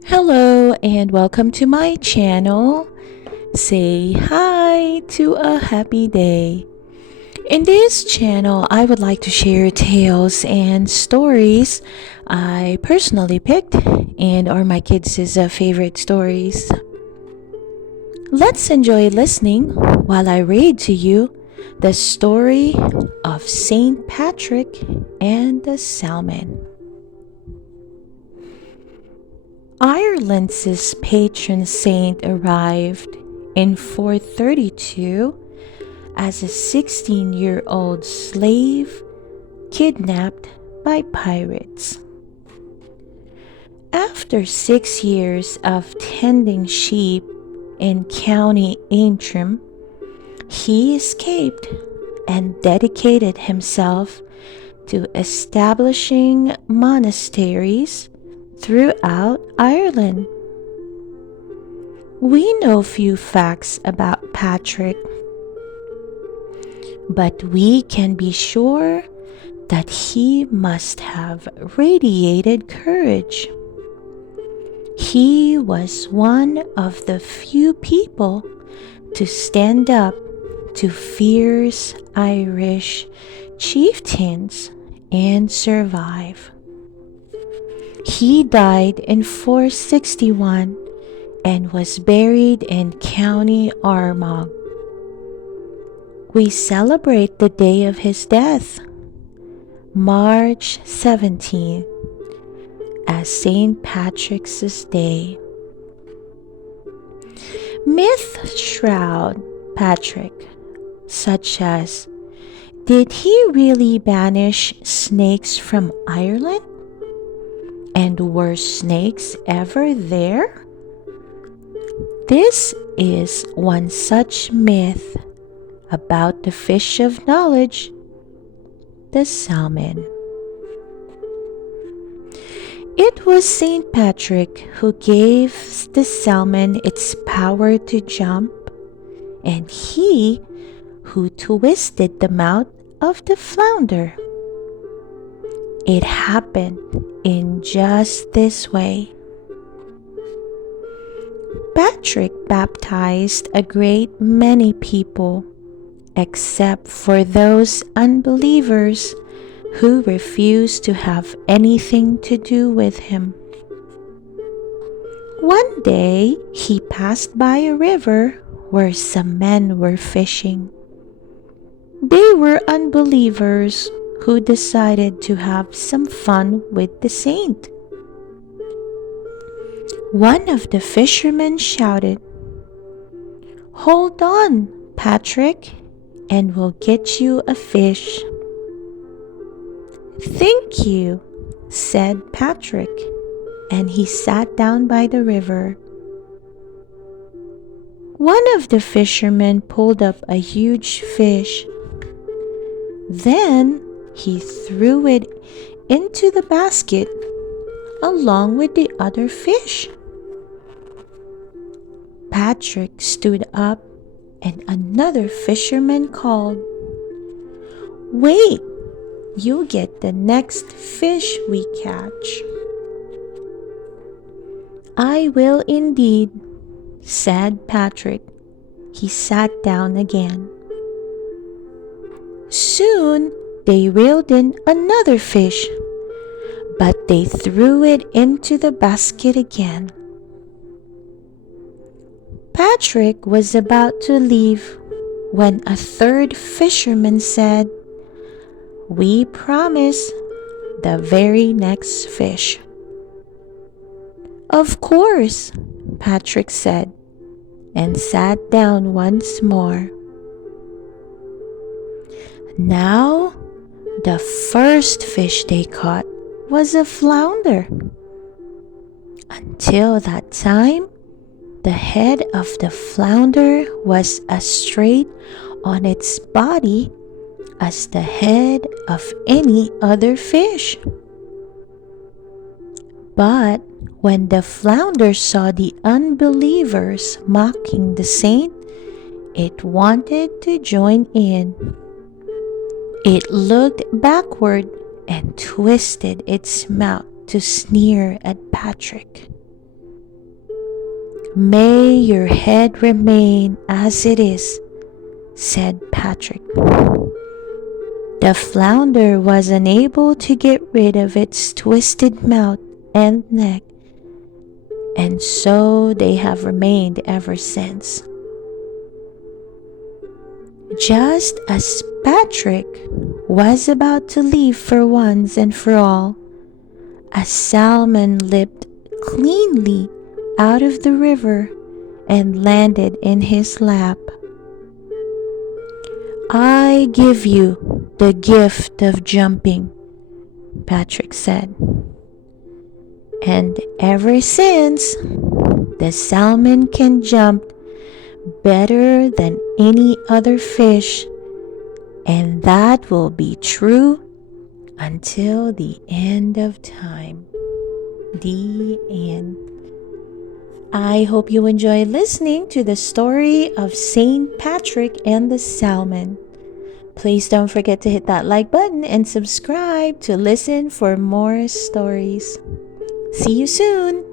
Hello and welcome to my channel. Say hi to a happy day. In this channel, I would like to share tales and stories I personally picked and are my kids' favorite stories. Let's enjoy listening while I read to you the story of Saint Patrick and the Salmon. Ireland's patron saint arrived in 432 as a 16-year-old slave kidnapped by pirates. After 6 years of tending sheep in County Antrim, he escaped and dedicated himself to establishing monasteries throughout Ireland. We know few facts about Patrick, but we can be sure that he must have radiated courage. He was one of the few people to stand up to fierce Irish chieftains and survive. He died in 461 and was buried in County Armagh. We celebrate the day of his death, March 17th, as St. Patrick's Day. Myths shroud Patrick, such as, did he really banish snakes from Ireland? And were snakes ever there? This is one such myth about the fish of knowledge, the salmon. It was Saint Patrick who gave the salmon its power to jump, and he who twisted the mouth of the flounder. It happened in just this way. Patrick baptized a great many people, except for those unbelievers who refused to have anything to do with him. One day he passed by a river where some men were fishing. They were unbelievers who decided to have some fun with the saint. One of the fishermen shouted, "Hold on, Patrick, and we'll get you a fish." "Thank you," said Patrick, and he sat down by the river. One of the fishermen pulled up a huge fish. Then he threw it into the basket along with the other fish. Patrick stood up and another fisherman called, "Wait, you'll get the next fish we catch." "I will indeed," said Patrick. He sat down again. Soon they reeled in another fish, but they threw it into the basket again. Patrick was about to leave when a third fisherman said, "We promise the very next fish." "Of course," Patrick said, and sat down once more. Now, the first fish they caught was a flounder. Until that time, the head of the flounder was as straight on its body as the head of any other fish. But when the flounder saw the unbelievers mocking the saint, it wanted to join in. It looked backward and twisted its mouth to sneer at Patrick. May your head remain as it is, said Patrick. The flounder was unable to get rid of its twisted mouth and neck, and so they have remained ever since. Just as Patrick was about to leave for once and for all, a salmon leaped cleanly out of the river and landed in his lap. I give you the gift of jumping, Patrick said. And ever since, the salmon can jump better than any other fish, and that will be true until the end of time. The end. I hope you enjoy listening to the story of Saint Patrick and the salmon. Please don't forget to hit that like button and subscribe to listen for more stories. See you soon!